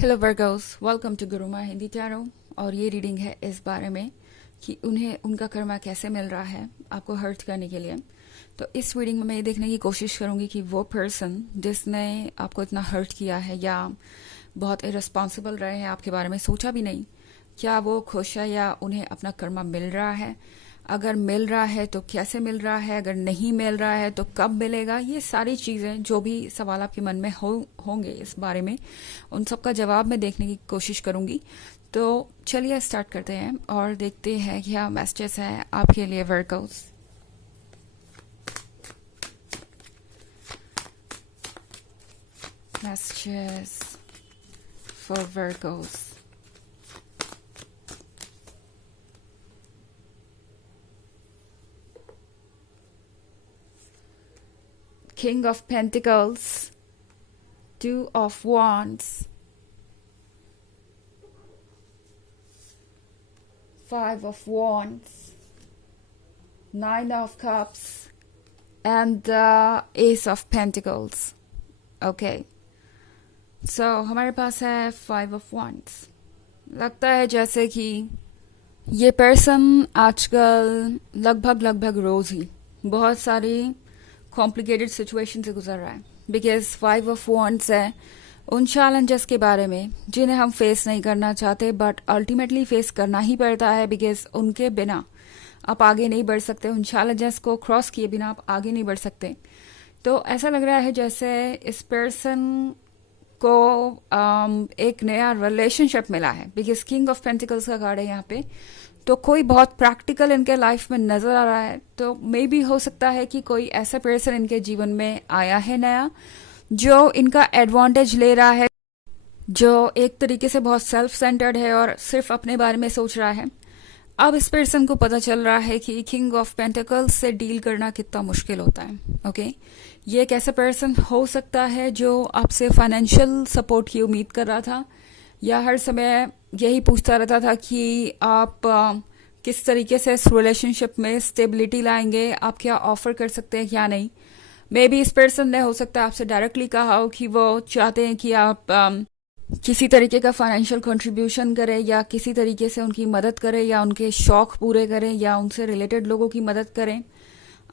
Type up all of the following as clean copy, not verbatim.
Hello Virgos, welcome to Guruma Hindi tarot. और ये reading है इस बारे में कि उन्हें उनका कर्मा कैसे मिल रहा है आपको हर्ट करने के लिए। तो इस रीडिंग में मैं ये देखने की कोशिश करूंगी कि वो पर्सन जिसने आपको इतना हर्ट किया है या बहुत इररिस्पॉन्सिबल रहे हैं, आपके बारे में सोचा भी नहीं, क्या वो खुश है या उन्हें अपना कर्मा मिल रहा है। अगर मिल रहा है तो कैसे मिल रहा है, अगर नहीं मिल रहा है तो कब मिलेगा। ये सारी चीज़ें, जो भी सवाल आपके मन में होंगे इस बारे में, उन सब का जवाब मैं देखने की कोशिश करूंगी। तो चलिए स्टार्ट करते हैं और देखते हैं क्या मैसेजेस हैं आपके लिए workouts. Messages for Virgos. King of Pentacles, Two of Wands, Five of Wands, Nine of Cups, and the Ace of Pentacles. Okay. So हमारे पास है फाइव ऑफ wands। लगता है जैसे कि ये पर्सन आजकल लगभग रोज ही बहुत सारी कॉम्प्लिकेटेड सिचुएशन से गुजर रहा है, बिकॉज फाइव ऑफ wands है उन चैलेंजेस के बारे में जिन्हें हम फेस नहीं करना चाहते, बट अल्टीमेटली फेस करना ही पड़ता है, बिकॉज उनके बिना आप आगे नहीं बढ़ सकते। उन चैलेंजेस को क्रॉस किए बिना आप आगे नहीं बढ़ सकते। तो ऐसा लग रहा है जैसे इस पर्सन को एक नया रिलेशनशिप मिला है, बिकॉज किंग ऑफ पेंटिकल्स का कार्ड है यहाँ पे। तो कोई बहुत प्रैक्टिकल इनके लाइफ में नजर आ रहा है। तो मे बी हो सकता है कि कोई ऐसा पर्सन इनके जीवन में आया है नया, जो इनका एडवांटेज ले रहा है, जो एक तरीके से बहुत सेल्फ सेंटर्ड है और सिर्फ अपने बारे में सोच रहा है। अब इस पर्सन को पता चल रहा है कि किंग ऑफ पेंटिकल्स से डील करना कितना मुश्किल होता है। ओके, ये एक ऐसा पर्सन हो सकता है जो आपसे फाइनेंशियल सपोर्ट की उम्मीद कर रहा था, या हर समय यही पूछता रहता था कि आप किस तरीके से इस रिलेशनशिप में स्टेबिलिटी लाएंगे, आप क्या ऑफर कर सकते हैं क्या नहीं। मे बी इस पर्सन ने हो सकता है आपसे डायरेक्टली कहा हो कि वो चाहते हैं कि आप किसी तरीके का फाइनेंशियल कंट्रीब्यूशन करें, या किसी तरीके से उनकी मदद करें, या उनके शौक पूरे करें, या उनसे रिलेटेड लोगों की मदद करें।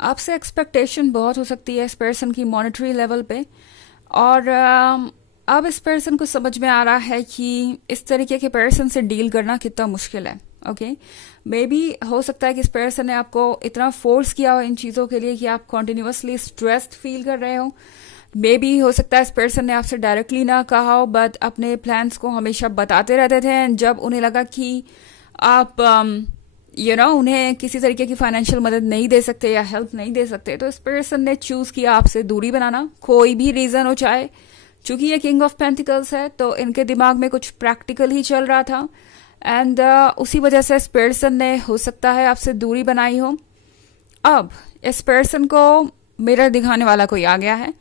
आपसे एक्सपेक्टेशन बहुत हो सकती है इस पर्सन की मॉनेटरी लेवल पे। और अब इस पर्सन को समझ में आ रहा है कि इस तरीके के पर्सन से डील करना कितना मुश्किल है। ओके, मे बी हो सकता है कि इस पर्सन ने आपको इतना फोर्स किया हो इन चीज़ों के लिए कि आप कॉन्टिन्यूसली स्ट्रेस्ड फील कर रहे हो। मे बी हो सकता है इस पर्सन ने आपसे डायरेक्टली ना कहा हो, बट अपने प्लान्स को हमेशा बताते रहते थे। एंड जब उन्हें लगा कि आप उन्हें किसी तरीके की फाइनेंशियल मदद नहीं दे सकते या हेल्प नहीं दे सकते, तो इस पर्सन ने चूज किया आपसे दूरी बनाना, कोई भी रीजन हो चाहे। चूंकि ये किंग ऑफ पेंटिकल्स है तो इनके दिमाग में कुछ प्रैक्टिकल ही चल रहा था, एंड उसी वजह से इस पर्सन ने हो सकता है आपसे दूरी बनाई हो। अब इस पर्सन को मिरर दिखाने वाला कोई आ गया है,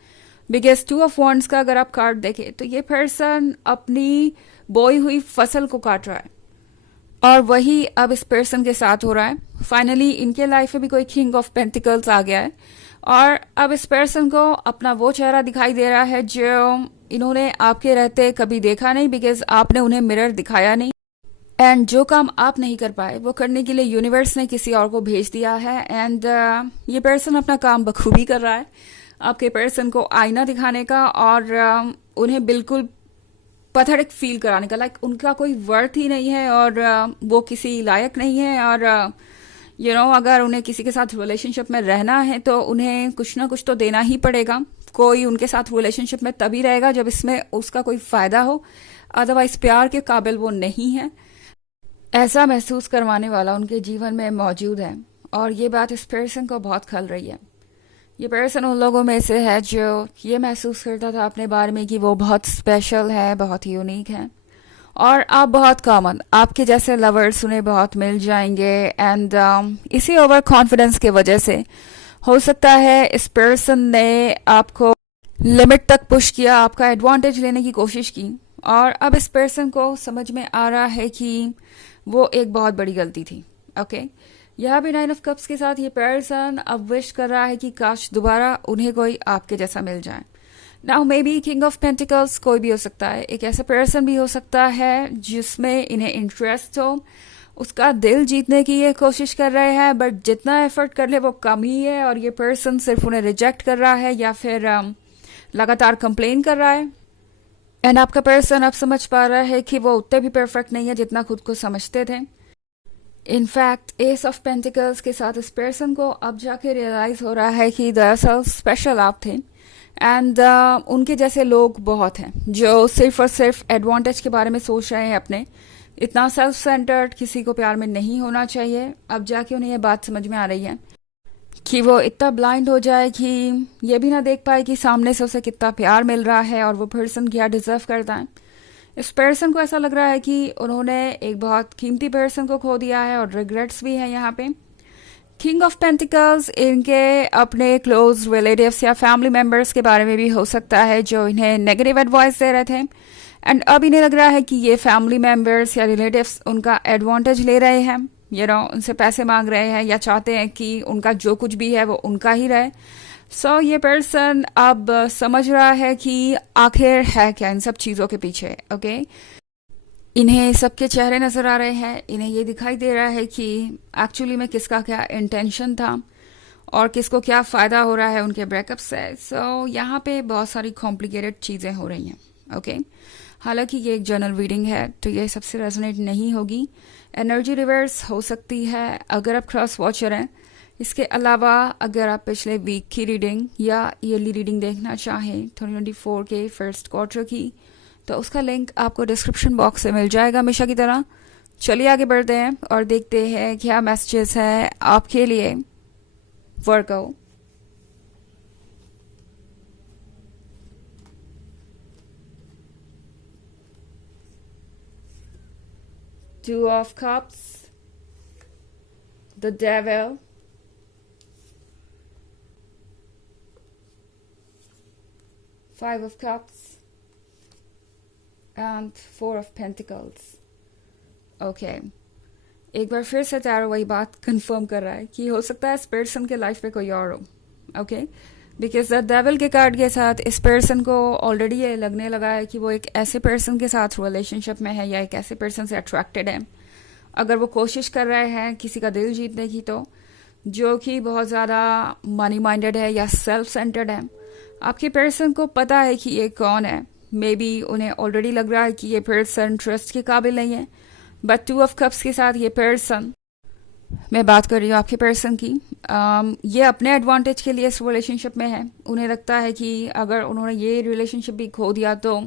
बिकॉज टू ऑफ वॉन्ड्स का अगर आप कार्ड देखें तो ये पर्सन अपनी बोई हुई फसल को काट रहा है, और वही अब इस पर्सन के साथ हो रहा है। फाइनली इनके लाइफ में भी कोई किंग ऑफ पेंटिकल्स आ गया है, और अब इस पर्सन को अपना वो चेहरा दिखाई दे रहा है जो इन्होंने आपके रहते कभी देखा नहीं, बिकॉज आपने उन्हें मिरर दिखाया नहीं। एंड जो काम आप नहीं कर पाए वो करने के लिए यूनिवर्स ने किसी और को भेज दिया है। एंड ये पर्सन अपना काम बखूबी कर रहा है, आपके पर्सन को आईना दिखाने का और उन्हें बिल्कुल पथरिक फील कराने का, लाइक उनका कोई वर्थ ही नहीं है और वो किसी लायक नहीं है। और अगर उन्हें किसी के साथ रिलेशनशिप में रहना है तो उन्हें कुछ ना कुछ तो देना ही पड़ेगा। कोई उनके साथ रिलेशनशिप में तभी रहेगा जब इसमें उसका कोई फायदा हो, अदरवाइज प्यार के काबिल वो नहीं है। ऐसा महसूस करवाने वाला उनके जीवन में मौजूद है, और ये बात इस पर्सन को बहुत खल रही है। ये पर्सन उन लोगों में से है जो ये महसूस करता था अपने बारे में कि वो बहुत स्पेशल है, बहुत यूनिक है, और आप बहुत कॉमन, आपके जैसे लवर्स उन्हें बहुत मिल जाएंगे। एंड इसी ओवर कॉन्फिडेंस की वजह से हो सकता है इस पर्सन ने आपको लिमिट तक पुश किया, आपका एडवांटेज लेने की कोशिश की, और अब इस पर्सन को समझ में आ रहा है कि वो एक बहुत बड़ी गलती थी। ओके, यहाँ भी 9 ऑफ कप्स के साथ ये पर्सन अब विश कर रहा है कि काश दोबारा उन्हें कोई आपके जैसा मिल जाए। Now may be king of pentacles कोई भी हो सकता है, एक ऐसा पर्सन भी हो सकता है जिसमें इन्हें इंटरेस्ट हो, उसका दिल जीतने की ये कोशिश कर रहे हैं, बट जितना एफर्ट कर ले वो कम ही है, और ये पर्सन सिर्फ उन्हें रिजेक्ट कर रहा है या फिर लगातार कंप्लेन कर रहा है। एंड आपका पर्सन अब समझ पा रहा है कि वो उतने भी परफेक्ट नहीं है जितना खुद को समझते थे। इनफैक्ट एस ऑफ पेंटिकल्स के साथ इस पर्सन को अब जाके रियलाइज हो रहा है कि दरअसल स्पेशल आप थे, एंड उनके जैसे लोग बहुत हैं जो सिर्फ और सिर्फ एडवांटेज के बारे में सोच रहे हैं अपने। इतना सेल्फ सेंटर्ड किसी को प्यार में नहीं होना चाहिए। अब जाके उन्हें यह बात समझ में आ रही है कि वो इतना ब्लाइंड हो जाए कि ये भी ना देख पाए कि सामने से उसे कितना प्यार मिल रहा है और वो पर्सन क्या डिजर्व करता है। इस पर्सन को ऐसा लग रहा है कि उन्होंने एक बहुत कीमती पर्सन को खो दिया है और रिग्रेट्स भी हैं यहाँ पे। किंग ऑफ पेंटिकल्स इनके अपने क्लोज रिलेटिव्स या फैमिली मेंबर्स के बारे में भी हो सकता है जो इन्हें नेगेटिव एडवाइस दे रहे थे, एंड अब इन्हें लग रहा है कि ये फैमिली मेंबर्स या रिलेटिव्स उनका एडवांटेज ले रहे हैं, उनसे पैसे मांग रहे हैं या चाहते हैं कि उनका जो कुछ भी है वो उनका ही रहे। सो ये पर्सन अब समझ रहा है कि आखिर है क्या इन सब चीज़ों के पीछे। ओके, इन्हें सबके चेहरे नजर आ रहे हैं, इन्हें ये दिखाई दे रहा है कि एक्चुअली में किसका क्या इंटेंशन था और किसको क्या फ़ायदा हो रहा है उनके ब्रेकअप से। सो यहाँ पे बहुत सारी कॉम्प्लिकेटेड चीज़ें हो रही हैं। ओके, हालांकि ये एक जर्नल रीडिंग है तो ये सबसे रेजोनेट नहीं होगी। एनर्जी रिवर्स हो सकती है अगर आप क्रॉस वॉचर हैं। इसके अलावा अगर आप पिछले वीक की रीडिंग या ईयरली रीडिंग देखना चाहें 2024 के फर्स्ट क्वार्टर की, तो उसका लिंक आपको डिस्क्रिप्शन बॉक्स से मिल जाएगा हमेशा की तरह। चलिए आगे बढ़ते हैं और देखते हैं क्या मैसेजेस है आपके लिए वर्गो। Two of Cups, the Devil, Five of Cups, and Four of Pentacles. Okay. एक बार फिर से टैरो वही बात कंफर्म कर रहा है कि हो सकता है इस पर्सन के लाइफ में कोई और हो। ओके, बिकॉज द डेविल के कार्ड के साथ इस पर्सन को ऑलरेडी ये लगने लगा है कि वो एक ऐसे पर्सन के साथ रिलेशनशिप में है या एक ऐसे पर्सन से अट्रैक्टेड है। अगर वो कोशिश कर रहे हैं किसी का दिल जीतने की, तो जो कि बहुत ज़्यादा मनी माइंडेड है या सेल्फ सेंटर्ड है, आपके पर्सन को पता है कि ये कौन है। मे बी उन्हें ऑलरेडी लग रहा है कि ये पर्सन ट्रस्ट के काबिल नहीं है, बट टू ऑफ कप्स के साथ ये पर्सन, मैं बात कर रही हूँ आपके पर्सन की, ये अपने एडवांटेज के लिए इस रिलेशनशिप में है। उन्हें लगता है कि अगर उन्होंने ये रिलेशनशिप भी खो दिया तो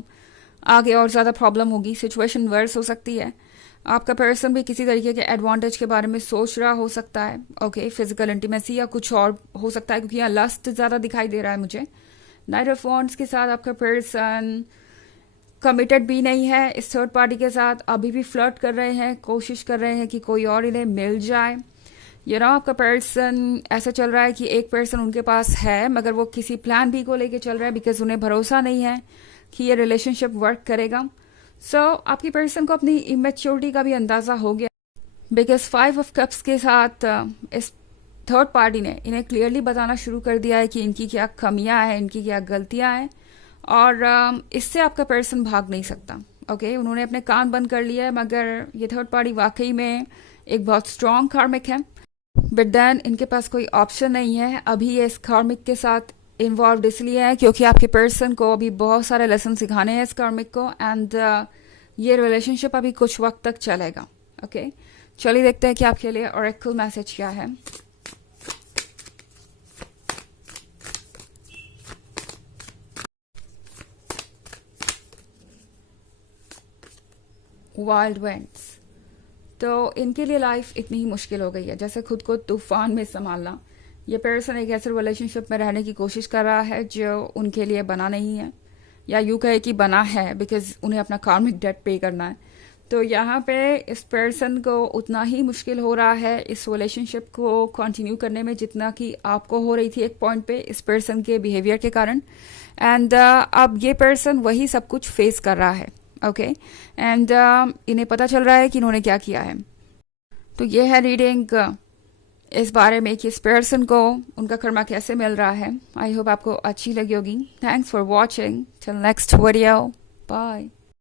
आगे और ज़्यादा प्रॉब्लम होगी, सिचुएशन वर्स हो सकती है। आपका पर्सन भी किसी तरीके के एडवांटेज के बारे में सोच रहा हो सकता है। ओके, फिजिकल इंटीमेसी या कुछ और हो सकता है, क्योंकि यहाँ लस्ट ज़्यादा दिखाई दे रहा है मुझे। नाइट ऑफ वॉन्ड्स के साथ आपका पर्सन कमिटेड भी नहीं है इस थर्ड पार्टी के साथ, अभी भी फ्लर्ट कर रहे हैं, कोशिश कर रहे हैं कि कोई और इन्हें मिल जाए। आपका पर्सन ऐसा चल रहा है कि एक पर्सन उनके पास है मगर वो किसी प्लान बी को लेके चल रहा है, बिकॉज उन्हें भरोसा नहीं है कि ये रिलेशनशिप वर्क करेगा। सो आपकी पर्सन को अपनी इमेच्योरिटी का भी अंदाजा हो गया, बिकॉज फाइव ऑफ कप्स के साथ इस थर्ड पार्टी ने इन्हें क्लियरली बताना शुरू कर दिया है कि इनकी क्या कमियां हैं, इनकी क्या गलतियां हैं, और इससे आपका पर्सन भाग नहीं सकता। ओके, उन्होंने अपने कान बंद कर लिया है, मगर ये थर्ड पार्टी वाकई में एक बहुत स्ट्रॉन्ग कार्मिक है, बट देन इनके पास कोई ऑप्शन नहीं है। अभी ये इस कार्मिक के साथ इन्वॉल्व इसलिए है क्योंकि आपके पर्सन को अभी बहुत सारे लेसन सिखाने हैं इस कार्मिक को, एंड ये रिलेशनशिप अभी कुछ वक्त तक चलेगा। ओके, चलिए देखते हैं कि आपके लिए ऑरेकल मैसेज क्या है। वाइल्ड विंड्स, तो इनके लिए लाइफ इतनी ही मुश्किल हो गई है जैसे खुद को तूफान में संभालना। ये पर्सन एक ऐसे रिलेशनशिप में रहने की कोशिश कर रहा है जो उनके लिए बना नहीं है, या यूँ कहे कि बना है बिकॉज उन्हें अपना कार्मिक डेट पे करना है। तो यहाँ पे इस पर्सन को उतना ही मुश्किल हो रहा है इस रिलेशनशिप को कंटिन्यू करने में जितना कि आपको हो रही थी एक पॉइंट पे इस पर्सन के बिहेवियर के कारण, एंड अब ये पर्सन वही सब कुछ फेस कर रहा है। ओके, एंड इन्हें पता चल रहा है कि इन्होंने क्या किया है। तो ये है रीडिंग इस बारे में कि इस पर्सन को उनका कर्मा कैसे मिल रहा है। आई होप आपको अच्छी लगी होगी। Thanks for watching. Till next video, bye.